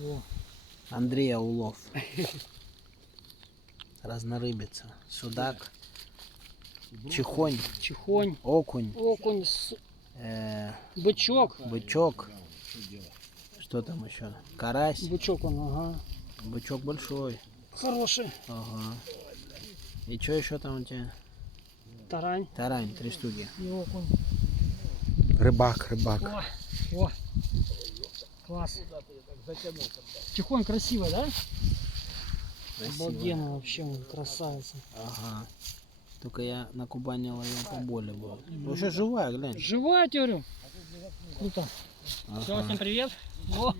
О, Андрея улов. Разнорыбица. Судак. Чихонь. чихонь, Окунь. окунь, бычок. Бычок. Что там еще? Карась. Бычок он, ага. Бычок большой. Хороший. Ага. И что еще там у тебя? Тарань. Тарань, 3 штуки. И окунь. Рыбак, рыбак. О, класс. Чихонь красивый, да? Обалденно вообще, он красавица. Ага. Только я на Кубани ловил поболее было. Вообще живая, глянь. Живая, я говорю. Круто. Ага. Все, всем привет. О,